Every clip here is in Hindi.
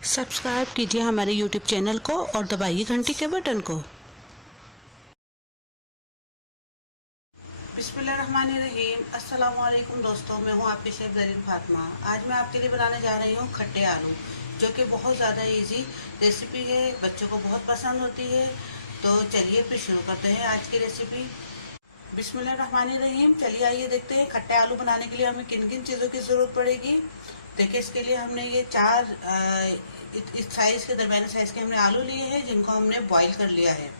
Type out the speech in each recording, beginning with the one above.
सब्सक्राइब कीजिए हमारे YouTube चैनल को और दबाइए घंटी के बटन को। बिस्मिल्लाहिर्रहमानिर्रहीम। अस्सलाम वालेकुम दोस्तों, मैं हूं आपकी शेफ ज़रीन फातिमा। आज मैं आपके लिए बनाने जा रही हूं खट्टे आलू, जो कि बहुत ज़्यादा इजी रेसिपी है, बच्चों को बहुत पसंद होती है। तो चलिए फिर शुरू करते हैं आज की रेसिपी। बिस्मिल्लाहिर्रहमानिर्रहीम। चलिए आइए देखते हैं खट्टे आलू बनाने के लिए हमें किन किन चीज़ों की ज़रूरत पड़ेगी। देखिए, इसके लिए हमने ये चार इस साइज़ के दरमियाने साइज़ के हमने आलू लिए हैं, जिनको हमने बॉईल कर लिया है।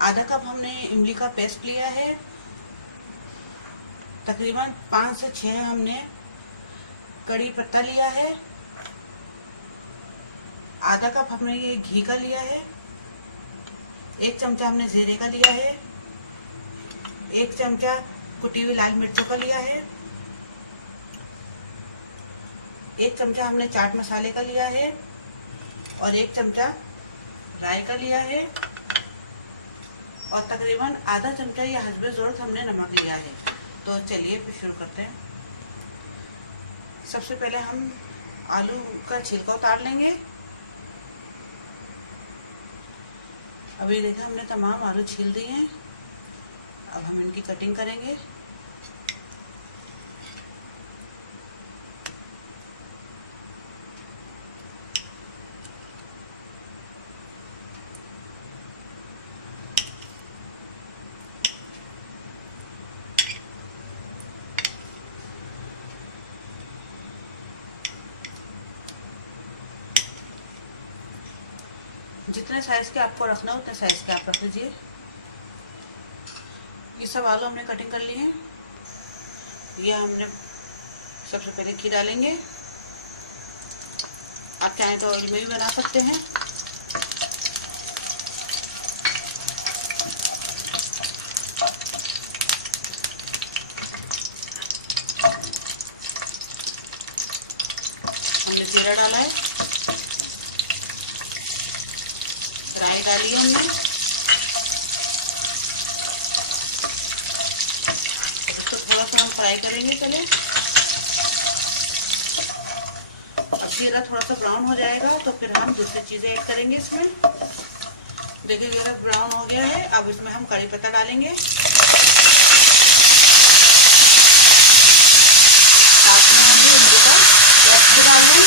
आधा कप हमने इमली का पेस्ट लिया है। तकरीबन 5 से 6 हमने कड़ी पत्ता लिया है। आधा कप हमने ये घी का लिया है। 1 चमचा हमने जीरे का लिया है। 1 चमचा कुटी हुई लाल मिर्चों का लिया है। 1 चमचा हमने चाट मसाले का लिया है और 1 चमचा राई का लिया है और तकरीबन आधा चमचा या हस्बे ज़रूरत हमने नमक लिया है। तो चलिए फिर शुरू करते हैं। सबसे पहले हम आलू का छिलका उतार लेंगे। अभी देखिए, हमने तमाम आलू छील दिए हैं। अब हम इनकी कटिंग करेंगे। जितने साइज के आपको रखना हो उतने साइज के आप रख लीजिए। ये सब आलू हमने कटिंग कर लिए हैं। ये हमने सबसे पहले घी डालेंगे। आप चाहें तो ऑयल में भी बना सकते हैं। हमने जीरा डाला है, राई डाली है हमने, इसको थोड़ा सा हम फ्राई करेंगे। चले, अब जीरा थोड़ा सा ब्राउन हो जाएगा तो फिर हम दूसरी चीजें ऐड करेंगे इसमें। देखिए, जीरा ब्राउन हो गया है। अब इसमें हम कड़ी पत्ता डालेंगे। साथ में हम इमली का रस भी डाल दें।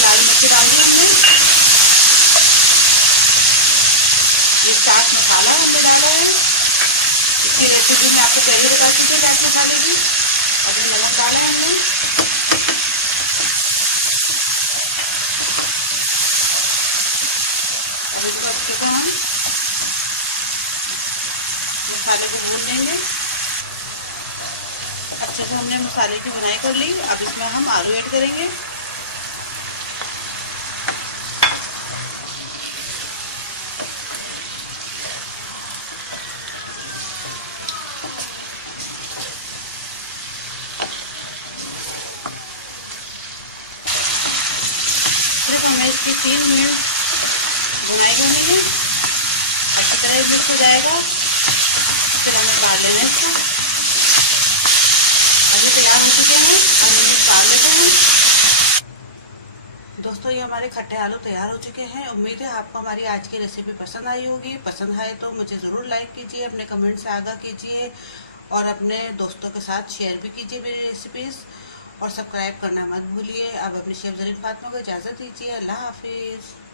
लाल मिर्च डाल दी हमने। ये चाट मसाला हमने डाला है। इसकी रेसिपी में आपको पहले बता चुकी हूँ चाट मसाले की। और ये नमक डाला है हमने। अब इसको अच्छे से हम मसाले को भून देंगे। अच्छे से हमने मसाले की बुनाई कर ली। अब इसमें हम आलू ऐड करेंगे। सिर्फ हमें इसकी 3 मिनट बुनाई करनी है। अच्छी तरह मिक्स हो जाएगा, फिर हमें काट लेना है इसको। अभी तैयार हो चुके हैं, हम इन्हें काट लेते हैं। दोस्तों, ये हमारे खट्टे आलू तैयार हो चुके हैं। उम्मीद है आपको हमारी आज की रेसिपी पसंद आई होगी। पसंद आए तो मुझे ज़रूर लाइक कीजिए, अपने कमेंट से आगाह कीजिए और अपने दोस्तों के साथ शेयर भी कीजिए मेरी रेसिपीज़। और सब्सक्राइब करना मत भूलिए। अब अपनी शेफ ज़रीन फातिमा को इजाज़त दीजिए। अल्लाह हाफिज़।